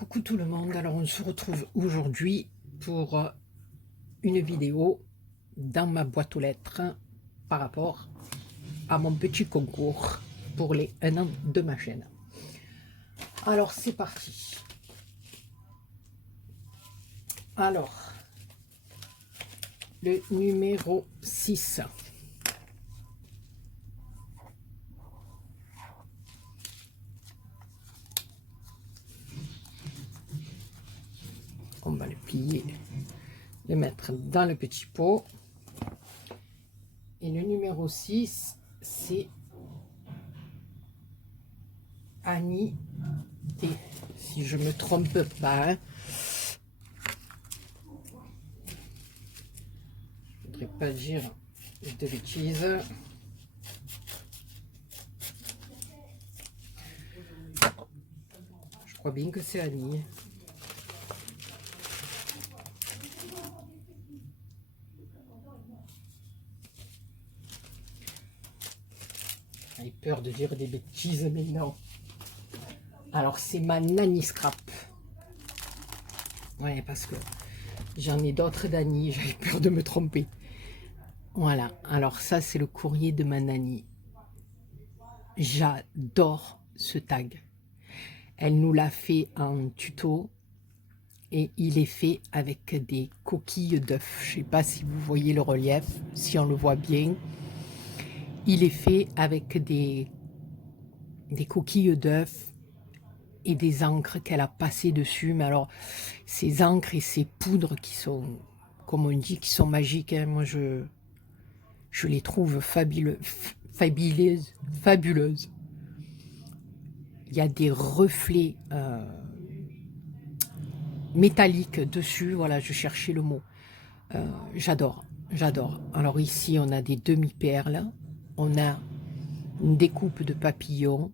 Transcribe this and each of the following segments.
Coucou tout le monde, alors on se retrouve aujourd'hui pour une vidéo dans ma boîte aux lettres par rapport à mon petit concours pour les 1 an de ma chaîne. Alors c'est parti. Alors, le numéro 6. On va le plier, le mettre dans le petit pot. Et le numéro 6, c'est Annie T, si je me trompe pas. Je voudrais pas dire de bêtises. Je crois bien que c'est Annie. J'ai peur de dire des bêtises, mais non. Alors, c'est ma Nanny Scrap. Ouais, parce que j'en ai d'autres d'Annie, j'avais peur de me tromper. Voilà, alors ça, c'est le courrier de ma Nanny. J'adore ce tag. Elle nous l'a fait en tuto et il est fait avec des coquilles d'œufs. Je ne sais pas si vous voyez le relief, si on le voit bien. Il est fait avec des coquilles d'œufs et des encres qu'elle a passées dessus. Mais alors, ces encres et ces poudres qui sont, comme on dit, qui sont magiques, hein, moi je les trouve fabuleuses. Il y a des reflets métalliques dessus, voilà, je cherchais le mot. J'adore. Alors ici, on a des demi-perles, on a une découpe de papillons.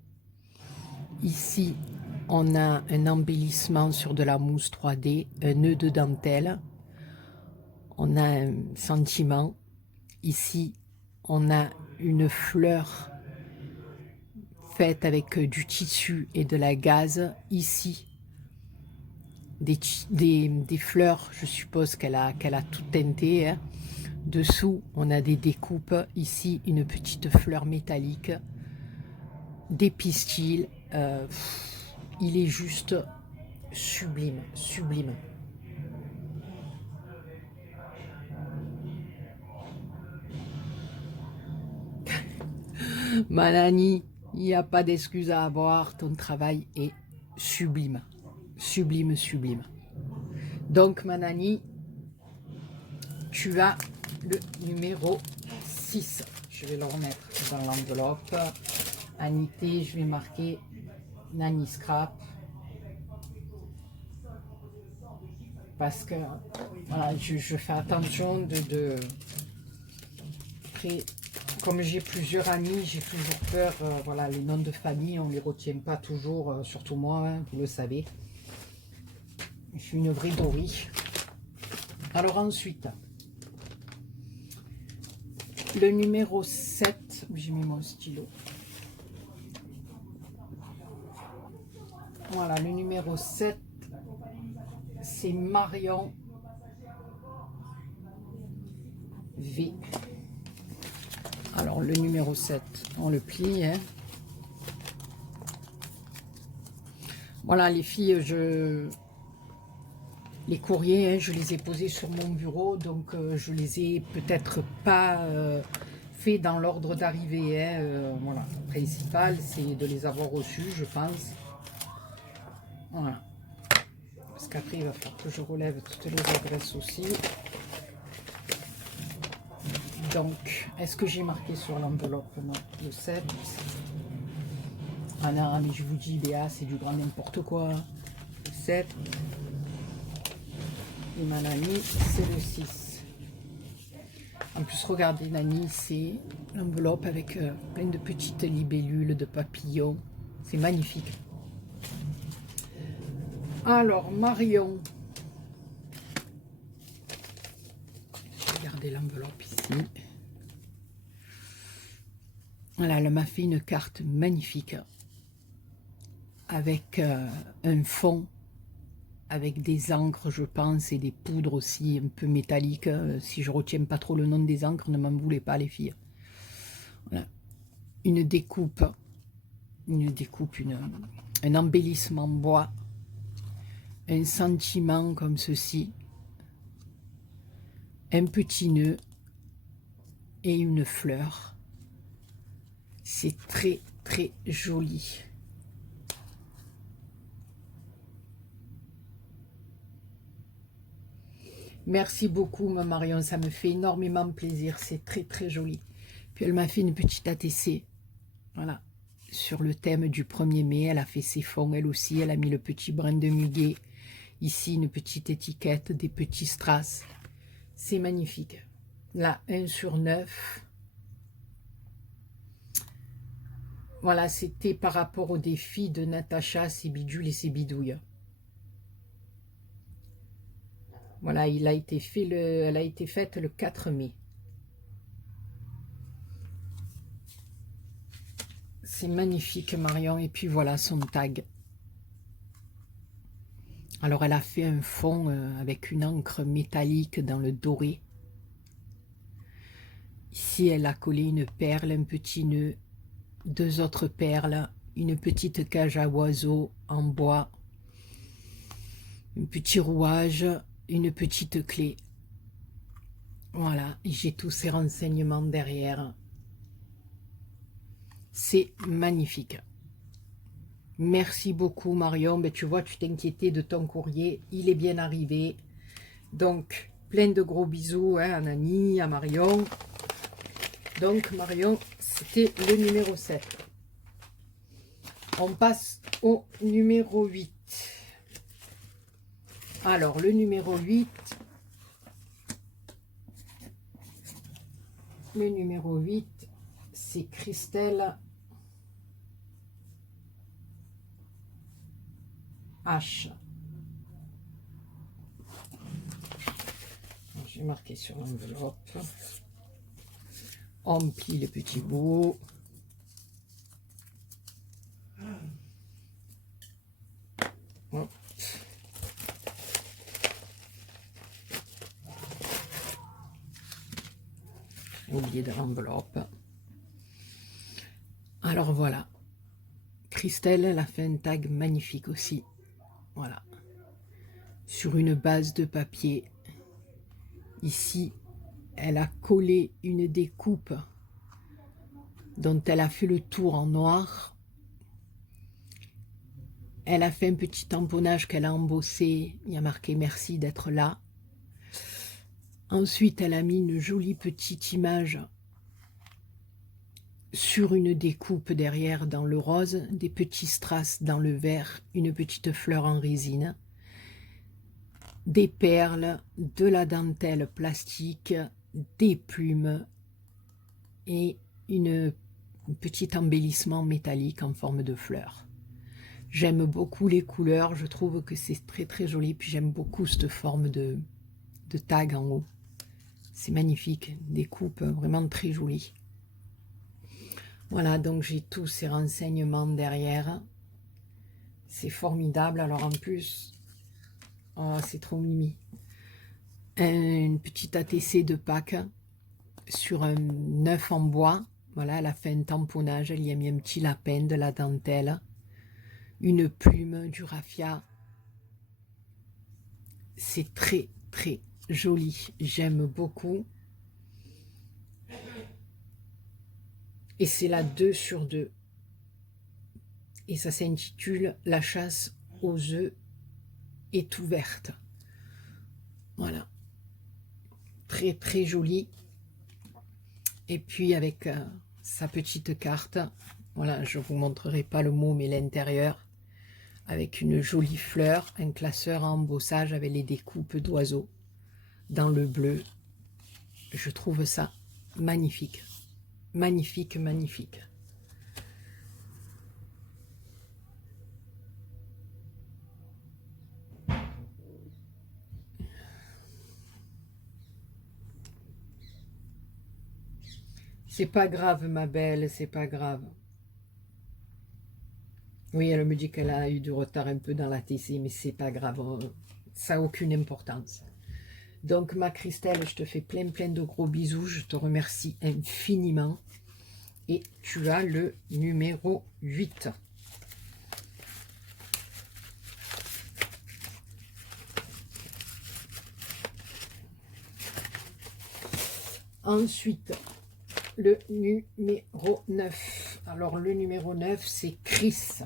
Ici, on a un embellissement sur de la mousse 3D, un nœud de dentelle. On a un sentiment. Ici, on a une fleur faite avec du tissu et de la gaze. Ici, des fleurs, je suppose qu'elle a tout teinté. Hein. Dessous, on a des découpes. Ici, une petite fleur métallique. Des pistils. Il est juste sublime, sublime. Manani, il n'y a pas d'excuse à avoir, ton travail est sublime, sublime, sublime. Donc Manani, tu as le numéro 6. Je vais le remettre dans l'enveloppe. Anité, je vais marquer Nanny Scrap. Parce que voilà, je fais attention de après, comme j'ai plusieurs amis, j'ai toujours peur, voilà, les noms de famille, on ne les retient pas toujours, surtout moi, hein, vous le savez. Je suis une vraie Dory. Alors ensuite, le numéro 7, j'ai mis mon stylo. Voilà, le numéro 7, c'est Marion V. Alors le numéro 7, on le plie. Hein. Voilà les filles, les courriers, hein, je les ai posés sur mon bureau, donc je les ai peut-être pas fait dans l'ordre d'arrivée. Hein, voilà, le principal c'est de les avoir reçus, je pense. Voilà. Parce qu'après il va falloir que je relève toutes les adresses aussi. Donc, est-ce que j'ai marqué sur l'enveloppe? Non, le 7. Ah non, mais je vous dis, Béa, c'est du grand n'importe quoi. Le 7. Et ma Nanny, c'est le 6. En plus, regardez, Nanny, c'est l'enveloppe avec plein de petites libellules, de papillons. C'est magnifique. Alors, Marion. Regardez l'enveloppe ici. Voilà, elle m'a fait une carte magnifique avec un fond avec des encres, je pense, et des poudres aussi un peu métalliques. Si je retiens pas trop le nom des encres, ne m'en voulez pas, les filles. Voilà. Une découpe, un embellissement bois, un sentiment comme ceci, un petit nœud et une fleur. C'est très très joli. Merci beaucoup, ma Marion, ça me fait énormément plaisir, c'est très très joli. Puis elle m'a fait une petite ATC, voilà, sur le thème du 1er mai, elle a fait ses fonds, elle aussi, elle a mis le petit brin de muguet, ici une petite étiquette, des petits strass, c'est magnifique. Là, 1 sur 9. Voilà, c'était par rapport au défi de Natacha, ses bidules et ses bidouilles. Voilà, elle a été faite le 4 mai. C'est magnifique, Marion. Et puis voilà son tag. Alors, elle a fait un fond avec une encre métallique dans le doré. Ici, elle a collé une perle, un petit nœud, 2 autres perles, une petite cage à oiseaux en bois, un petit rouage, une petite clé. Voilà, j'ai tous ces renseignements derrière. C'est magnifique. Merci beaucoup, Marion. Ben, tu vois, tu t'inquiétais de ton courrier. Il est bien arrivé. Donc, plein de gros bisous hein, à Nani, à Marion. Donc, Marion, c'était le numéro 7. On passe au numéro 8. Alors, le numéro 8. Le numéro 8, c'est Christelle H. J'ai marqué sur l'enveloppe. On plie les petits bouts. Hop. Oublié de l'enveloppe. Alors voilà. Christelle, elle a fait un tag magnifique aussi. Voilà. Sur une base de papier. Ici, elle a collé une découpe dont elle a fait le tour en noir. Elle a fait un petit tamponnage qu'elle a embossé. Il y a marqué « Merci d'être là ». Ensuite, elle a mis une jolie petite image sur une découpe derrière dans le rose, des petits strass dans le vert, une petite fleur en résine, des perles, de la dentelle plastique, des plumes et un petit embellissement métallique en forme de fleur. J'aime beaucoup les couleurs, je trouve que c'est très très joli, puis j'aime beaucoup cette forme de tag en haut. C'est magnifique, des coupes vraiment très jolies. Voilà, donc j'ai tous ces renseignements derrière. C'est formidable. Alors en plus, oh, c'est trop mimi. Une petite ATC de Pâques sur un œuf en bois. Voilà, elle a fait un tamponnage, elle y a mis un petit lapin, de la dentelle, une plume, du raffia. C'est très très joli, j'aime beaucoup. Et c'est la 2 sur 2. Et ça s'intitule « La chasse aux œufs est ouverte ». Voilà. Très très joli. Et puis avec sa petite carte. Voilà, je ne vous montrerai pas le mot, mais l'intérieur. Avec une jolie fleur, un classeur à embossage avec les découpes d'oiseaux dans le bleu. Je trouve ça magnifique. Magnifique, magnifique. C'est pas grave, ma belle, c'est pas grave. Oui, elle me dit qu'elle a eu du retard un peu dans la TC, mais c'est pas grave, ça n'a aucune importance. Donc ma Christelle, je te fais plein de gros bisous, je te remercie infiniment. Et tu as le numéro 8. Ensuite, le numéro 9. Alors, le numéro 9, c'est Chris.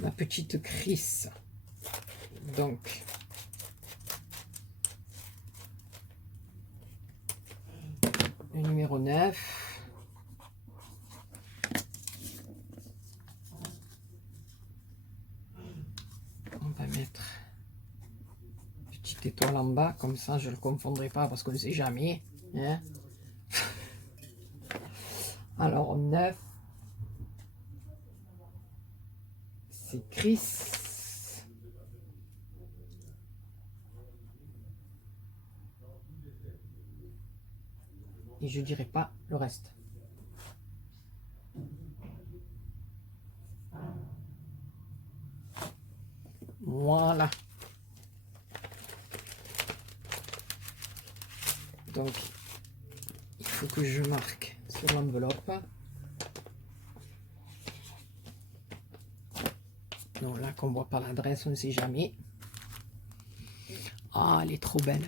Ma petite Chris. Donc, le numéro 9. On va mettre une petite étoile en bas, comme ça je ne le confondrai pas parce qu'on ne sait jamais. Hein. Alors, 9. C'est Chris. Et je ne dirai pas le reste. Voilà. Donc, il faut que je marque sur l'enveloppe. Non, là qu'on ne voit pas l'adresse, on ne sait jamais. Ah, elle est trop belle.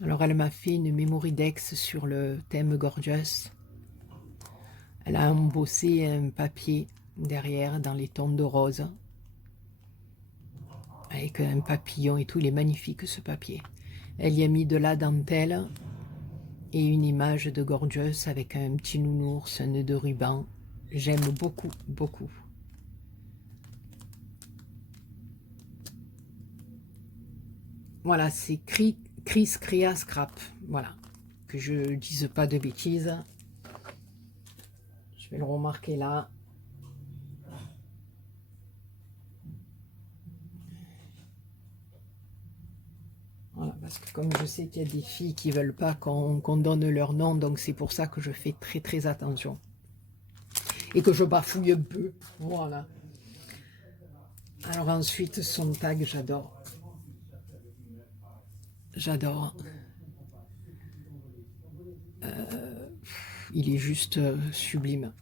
Alors, elle m'a fait une memory dex sur le thème Gorgeous. Elle a embossé un papier derrière dans les tons de rose. Avec un papillon et tout. Il est magnifique, ce papier. Elle y a mis de la dentelle et une image de Gorgeous avec un petit nounours, un nœud de ruban. J'aime beaucoup, beaucoup. Voilà, c'est Chris Crea Scrap. Voilà, que je ne dise pas de bêtises. Je vais le remarquer là. Voilà, parce que comme je sais qu'il y a des filles qui ne veulent pas qu'on donne leur nom, donc c'est pour ça que je fais très attention. Et que je bafouille un peu. Voilà. Alors ensuite, son tag, j'adore. J'adore. Il est juste sublime.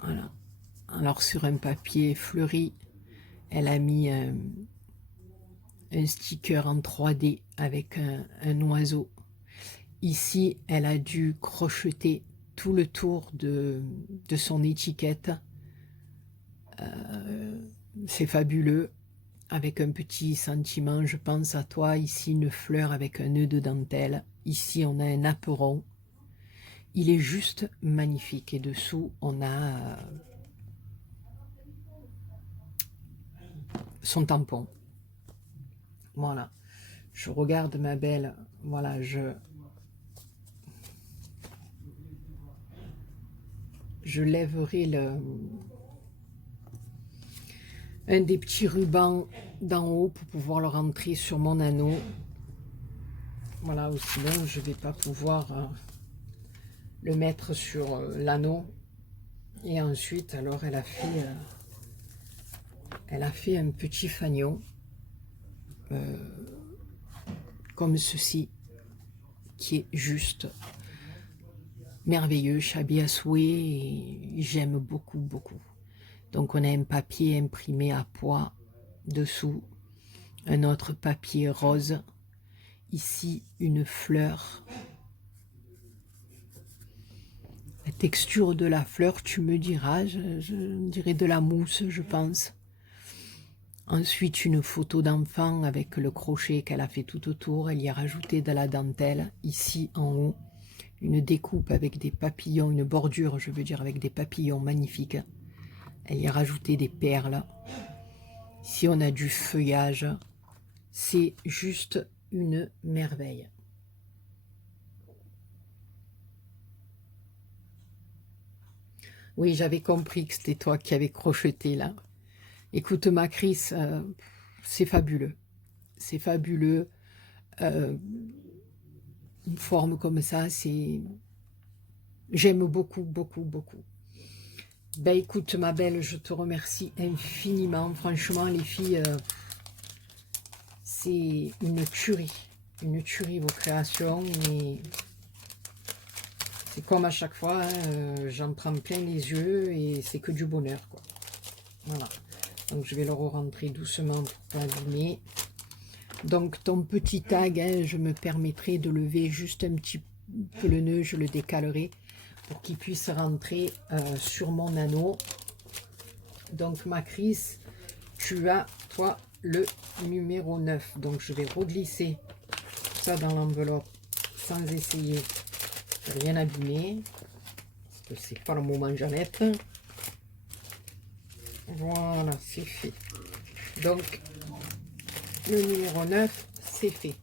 Voilà. Alors sur un papier fleuri, elle a mis un sticker en 3D avec un oiseau. Ici, elle a dû crocheter tout le tour de son étiquette. C'est fabuleux. Avec un petit sentiment, je pense à toi. Ici, une fleur avec un nœud de dentelle. Ici, on a un apperon. Il est juste magnifique. Et dessous, on a son tampon. Voilà. Je regarde ma belle. Voilà, je lèverai un des petits rubans d'en haut pour pouvoir le rentrer sur mon anneau. Voilà, ou sinon je ne vais pas pouvoir le mettre sur l'anneau. Et ensuite, alors elle a fait un petit fanion comme ceci, qui est juste merveilleux, Chabi à souhait, et j'aime beaucoup. Donc on a un papier imprimé à pois dessous, un autre papier rose, ici une fleur. La texture de la fleur, tu me diras, je dirais de la mousse, je pense. Ensuite, une photo d'enfant avec le crochet qu'elle a fait tout autour. Elle y a rajouté de la dentelle, ici en haut. Une découpe avec des papillons, une bordure, je veux dire, avec des papillons magnifiques. Elle y a rajouté des perles. Ici, on a du feuillage. C'est juste une merveille. Oui, j'avais compris que c'était toi qui avais crocheté là. Écoute, ma Chris, c'est fabuleux. C'est fabuleux. Une forme comme ça, c'est J'aime beaucoup, beaucoup, beaucoup. Ben écoute ma belle, je te remercie infiniment. Franchement les filles, c'est une tuerie vos créations. Et c'est comme à chaque fois, hein, j'en prends plein les yeux et c'est que du bonheur, quoi. Voilà. Donc je vais le rentrer doucement pour pas abîmer. Donc ton petit tag, hein, je me permettrai de lever juste un petit peu le nœud, je le décalerai pour qu'il puisse rentrer sur mon anneau. Donc ma Chris, tu as toi le numéro 9. Donc je vais reglisser ça dans l'enveloppe sans essayer de rien abîmer. Parce que c'est pas le moment Jeannette. Voilà, c'est fait. Donc le numéro 9, c'est fait.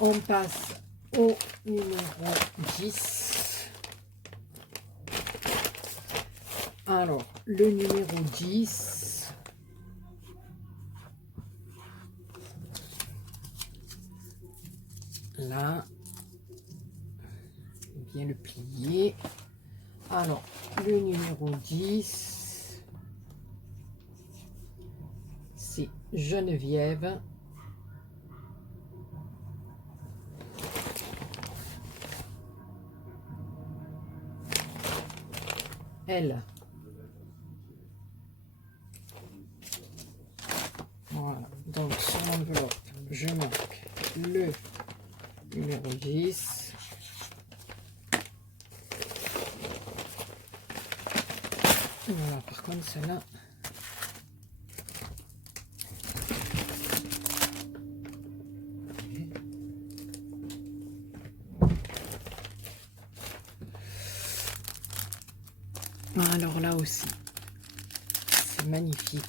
On passe au numéro 10. Alors, le numéro 10, là, bien le plier. Alors, le numéro 10, c'est Geneviève. Elle. Voilà, donc sur l'enveloppe, je marque le numéro 10. Voilà, par contre, celle-là, alors là aussi, c'est magnifique.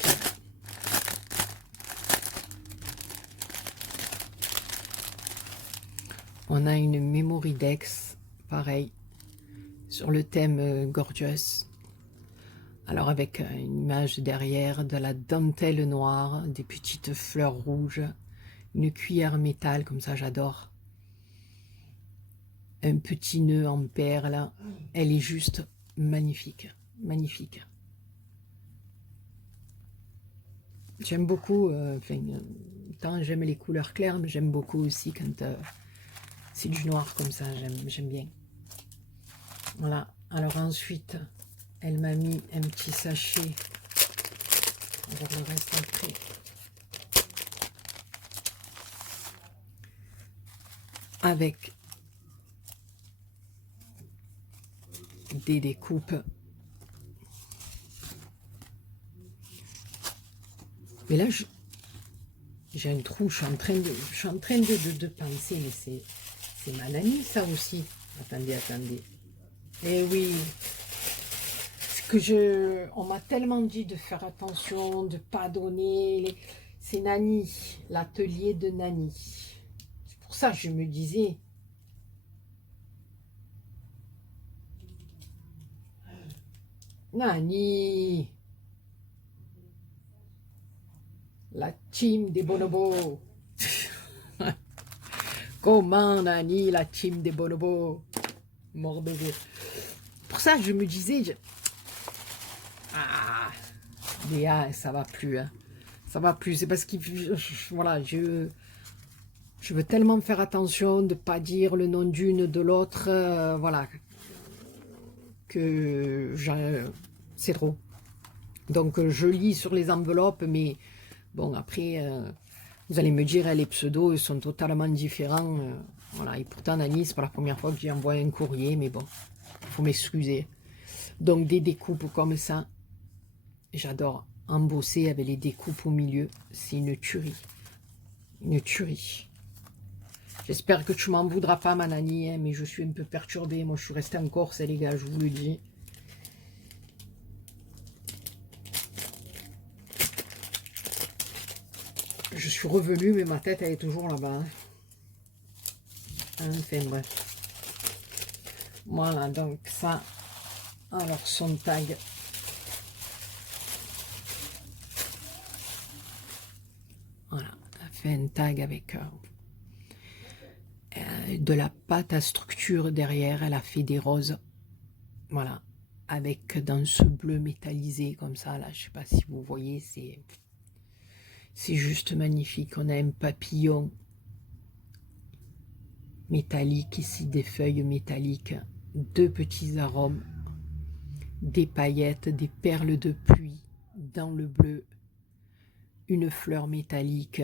On a une Memory Dex, pareil, sur le thème Gorgeous. Alors avec une image derrière, de la dentelle noire, des petites fleurs rouges, une cuillère métal, comme ça j'adore. Un petit nœud en perles, elle est juste magnifique, magnifique. J'aime beaucoup, tant j'aime les couleurs claires, mais j'aime beaucoup aussi quand c'est du noir comme ça, j'aime bien. Voilà, alors ensuite, elle m'a mis un petit sachet, on va le reste après. Avec des découpes. Mais là, j'ai un trou, je suis en train de penser, mais c'est ma Nani, ça aussi. Attendez, attendez. Eh oui, on m'a tellement dit de faire attention, de pas donner. C'est Nani, l'atelier de Nani. C'est pour ça que je me disais. Nani, la team des bonobos. Comment Nani, la team des bonobos. Mort de rire. Pour ça, je me disais, ah, Léa, ça va plus, hein. Ça va plus. C'est parce que, voilà, je veux tellement faire attention de ne pas dire le nom d'une, de l'autre, voilà, que c'est trop. Donc, je lis sur les enveloppes, mais bon, après, vous allez me dire, les pseudos, ils sont totalement différents. Voilà, et pourtant, Nani, c'est pas la première fois que j'y envoie un courrier, mais bon, il faut m'excuser. Donc, des découpes comme ça, j'adore embosser avec les découpes au milieu. C'est une tuerie. Une tuerie. J'espère que tu m'en voudras pas, ma Nani, hein, mais je suis un peu perturbée. Moi, je suis restée en Corse, les gars, je vous le dis. Je suis revenue, mais ma tête, elle est toujours là-bas. Hein. Enfin, bref. Voilà, donc ça. Alors, son tag. Voilà, elle fait un tag avec de la pâte à structure derrière, elle a fait des roses. Voilà, avec dans ce bleu métallisé comme ça, là, je sais pas si vous voyez, c'est juste magnifique. On a un papillon métallique ici, des feuilles métalliques, deux petits arômes, des paillettes, des perles de pluie dans le bleu, une fleur métallique,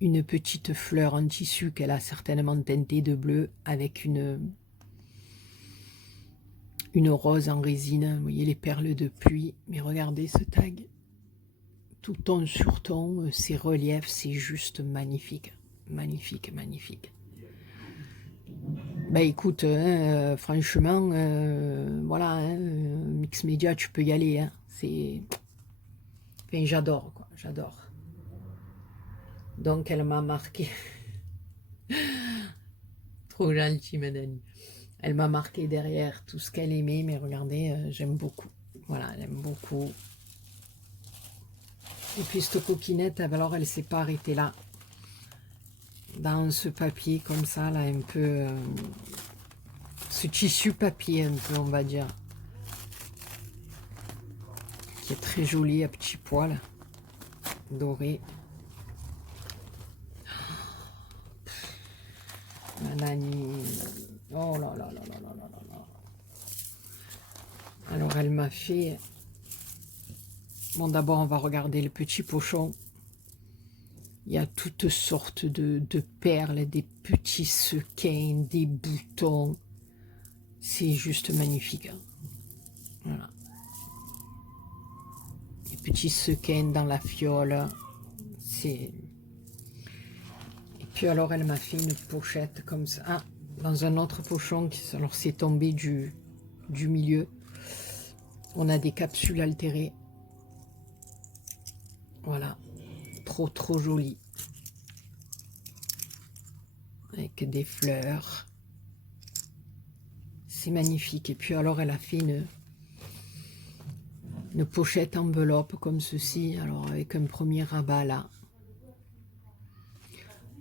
une petite fleur en tissu qu'elle a certainement teintée de bleu avec une rose en résine. Vous voyez les perles de pluie, mais regardez ce tag, tout ton sur ton, ces reliefs, c'est juste magnifique, magnifique, magnifique. Bah écoute, hein, franchement, voilà, hein, Mix Media, tu peux y aller, hein, c'est... Enfin, j'adore, quoi, j'adore. Donc, elle m'a marqué. Trop gentil, madame. Elle m'a marqué derrière tout ce qu'elle aimait, mais regardez, j'aime beaucoup. Voilà, elle aime beaucoup. Et puis, cette coquinette, alors, elle ne s'est pas arrêtée là. Dans ce papier, comme ça, là, un peu... ce tissu papier, un peu, on va dire. Qui est très joli, à petits poils. Doré. Nanani. Oh là là là là là là là. Alors elle m'a fait... Bon, d'abord on va regarder le petit pochon. Il y a toutes sortes de perles, des petits sequins, des boutons. C'est juste magnifique. Hein. Voilà. Des petits sequins dans la fiole. C'est... Puis alors elle m'a fait une pochette comme ça. Ah, dans un autre pochon, alors c'est tombé du milieu. On a des capsules altérées. Voilà. Trop trop joli. Avec des fleurs. C'est magnifique. Et puis alors elle a fait une pochette enveloppe comme ceci. Alors avec un premier rabat là.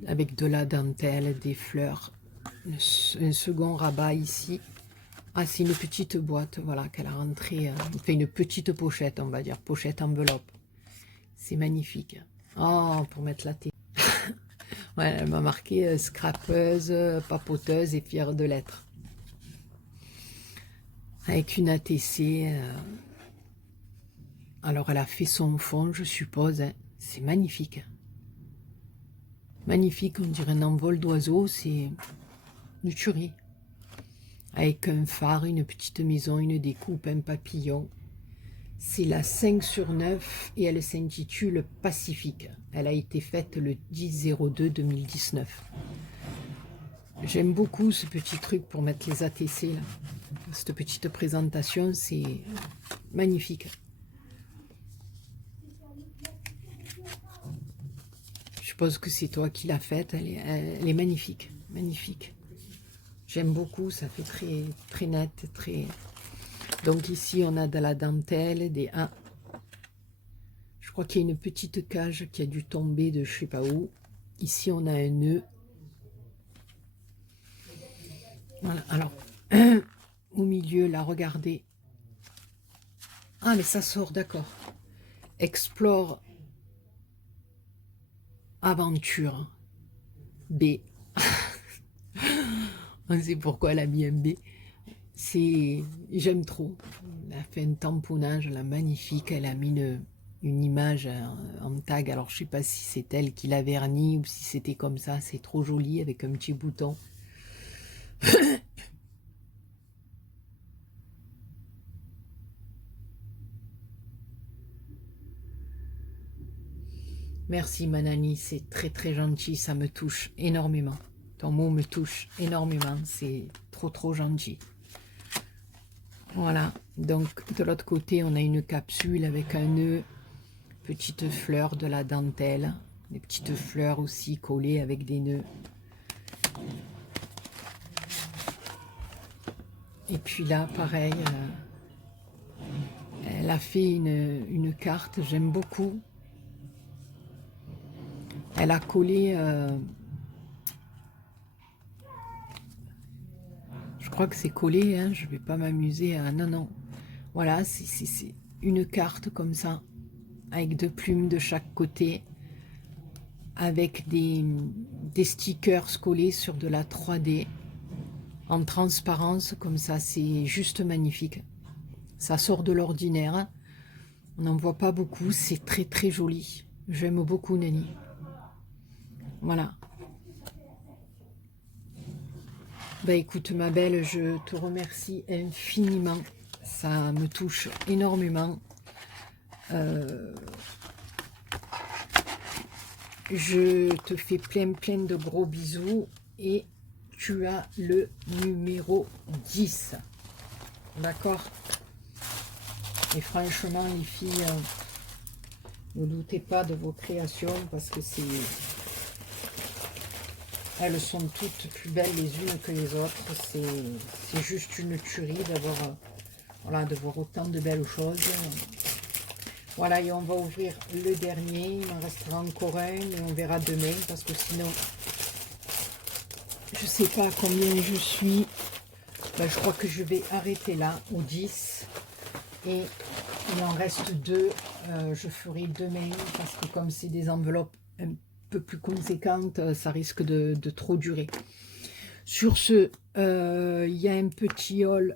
Avec de la dentelle, des fleurs. Un second rabat ici. Ah, c'est une petite boîte, voilà, qu'elle a rentrée. Enfin, une petite pochette, on va dire. Pochette enveloppe. C'est magnifique. Oh, pour mettre la thé. Ouais, elle m'a marqué scrapeuse, papoteuse et fière de l'être. Avec une ATC. Alors, elle a fait son fond, je suppose. Hein. C'est magnifique. Magnifique, on dirait un envol d'oiseau. C'est une tuerie. Avec un phare, une petite maison, une découpe, un papillon. C'est la 5/9 et elle s'intitule Pacifique. Elle a été faite le 10/02/2019. J'aime beaucoup ce petit truc pour mettre les ATC. Là. Cette petite présentation, c'est magnifique. Je suppose que c'est toi qui l'as faite. Elle est magnifique. Magnifique. J'aime beaucoup, ça fait très, très net, très... Donc ici, on a de la dentelle, des... Ah, je crois qu'il y a une petite cage qui a dû tomber de je sais pas où. Ici, on a un nœud. Voilà, alors, au milieu, là, regardez. Ah, mais ça sort, d'accord. Explore Aventure B. On sait pourquoi elle a mis un B. J'aime trop. Elle a fait un tamponnage, là, magnifique. Elle a mis une image en tag. Alors, je sais pas si c'est elle qui l'a verni ou si c'était comme ça. C'est trop joli avec un petit bouton. Merci Manani, c'est très très gentil. Ça me touche énormément. Ton mot me touche énormément. C'est trop trop gentil. Voilà. Donc, de l'autre côté, on a une capsule avec un nœud. Petite fleur, de la dentelle, des petites fleurs aussi collées avec des nœuds. Et puis là, pareil, elle a fait une carte, j'aime beaucoup. Elle a collé, je crois que c'est collé, hein, je vais pas m'amuser à... Non, non, voilà, c'est une carte comme ça, avec 2 plumes de chaque côté, avec des stickers collés sur de la 3D, en transparence, comme ça, c'est juste magnifique. Ça sort de l'ordinaire, on n'en voit pas beaucoup, c'est très très joli. J'aime beaucoup Nani. Voilà. Bah écoute ma belle, je te remercie infiniment. Ça me touche énormément. Je te fais plein de gros bisous. Et tu as le numéro 10. D'accord? Et franchement les filles, ne doutez pas de vos créations parce que c'est... Elles sont toutes plus belles les unes que les autres. C'est juste une tuerie d'avoir voilà, de voir autant de belles choses. Voilà, et on va ouvrir le dernier. Il m'en restera encore un, mais on verra demain parce que sinon, je ne sais pas combien je suis. Ben, je crois que je vais arrêter là, au 10. Et il en reste 2. Je ferai demain parce que comme c'est des enveloppes un peu plus conséquentes, ça risque de trop durer. Sur ce, il y a un petit haul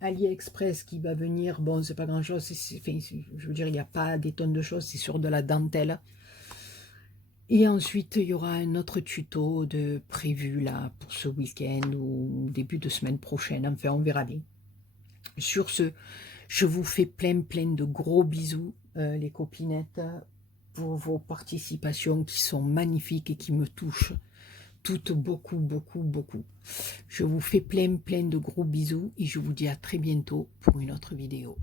AliExpress qui va venir. Bon, c'est pas grand chose, enfin, je veux dire, il n'y a pas des tonnes de choses, c'est sur de la dentelle. Et ensuite, il y aura un autre tuto de prévu là pour ce week-end ou début de semaine prochaine. Enfin, on verra bien. Sur ce, je vous fais plein de gros bisous, les copinettes, pour vos participations qui sont magnifiques et qui me touchent toutes beaucoup. Je vous fais plein de gros bisous et je vous dis à très bientôt pour une autre vidéo.